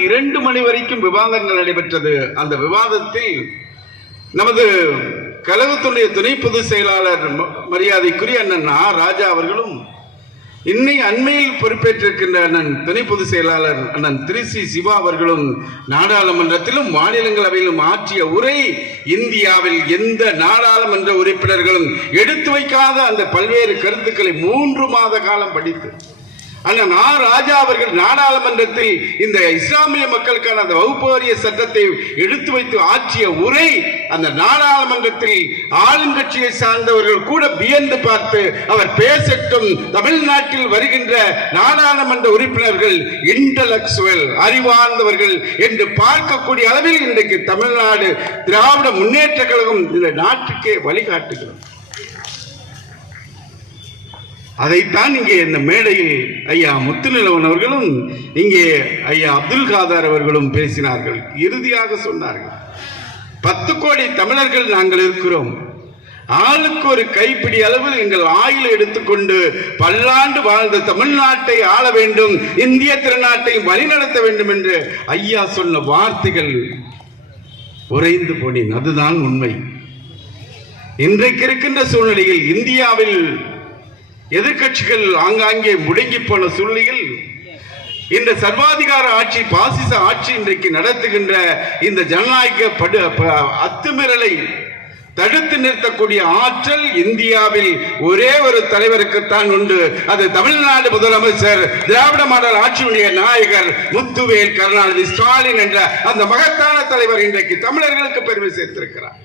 இரண்டு மணி வரைக்கும் விவாதங்கள் நடைபெற்றது. அந்த விவாதத்தில் நமது கழகத்துடைய துணை பொதுச் செயலாளர் ம- மரியாதைக்குரிய அண்ணன் ஆ. ராஜா அவர்களும் இன்னை அண்மையில் பொறுப்பேற்றிருக்கின்ற அண்ணன் துணை பொதுச் செயலாளர் அண்ணன் திருசி சிவா அவர்களும் நாடாளுமன்றத்திலும் மாநிலங்களவையிலும் ஆற்றிய உரை இந்தியாவில் எந்த நாடாளுமன்ற உறுப்பினர்களும் எடுத்து வைக்காத அந்த பல்வேறு கருத்துக்களை மூன்று மாத காலம் படித்து ஆனால் நான் ராஜா அவர்கள் நாடாளுமன்றத்தில் இந்த இஸ்லாமிய மக்களுக்கான அந்த வகுப்பு சட்டத்தை எடுத்து வைத்து ஆற்றிய உரை அந்த நாடாளுமன்றத்தில் ஆளுங்கட்சியை சார்ந்தவர்கள் கூட வியந்து பார்த்து அவர் பேசட்டும். தமிழ்நாட்டில் வருகின்ற நாடாளுமன்ற உறுப்பினர்கள் இன்டலக்சுவல் அறிவார்ந்தவர்கள் என்று பார்க்கக்கூடிய அளவில் இன்றைக்கு தமிழ்நாடு திராவிட முன்னேற்ற கழகம் இந்த நாட்டுக்கே வழிகாட்டுகிறது. அதைத்தான் இங்கே இந்த மேடையில் ஐயா முத்துநிலவன் அவர்களும் இங்கே ஐயா அப்துல் காதார் அவர்களும் பேசினார்கள். இறுதியாக சொன்னார்கள். பத்து கோடி தமிழர்கள் நாங்கள் இருக்கிறோம். ஆளுக்கு ஒரு கைப்பிடி அளவு எங்கள் ஆயுள் எடுத்துக்கொண்டு பல்லாண்டு வாழ்ந்த தமிழ்நாட்டை ஆள வேண்டும் இந்திய திருநாட்டை வழிநடத்த வேண்டும் என்று ஐயா சொன்ன வார்த்தைகள் உறைந்து போனேன். அதுதான் உண்மை. இன்றைக்கு இருக்கின்ற சூழ்நிலையில் இந்தியாவில் எதிர்க்கட்சிகள் ஆங்காங்கே முடங்கி போன சூழ்நிலையில் இந்த சர்வாதிகார ஆட்சி பாசிச ஆட்சி இன்றைக்கு நடத்துகின்ற இந்த ஜனநாயக படு அத்துமீறலை தடுத்து நிறுத்தக்கூடிய ஆற்றல் இந்தியாவில் ஒரே ஒரு தலைவருக்குத்தான் உண்டு. அது தமிழ்நாடு முதலமைச்சர் திராவிட மாடல் ஆட்சியுடைய நாயகர் முத்துவேல் கருணாநிதி ஸ்டாலின் என்ற அந்த மகத்தான தலைவர் இன்றைக்கு தமிழர்களுக்கு பெருமை சேர்த்திருக்கிறார்.